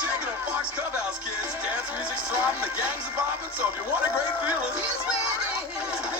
shaking on Fox Clubhouse, kids. Dance music's throbbing, the gang's a bopping, so if you want a great feeling, here's where it is.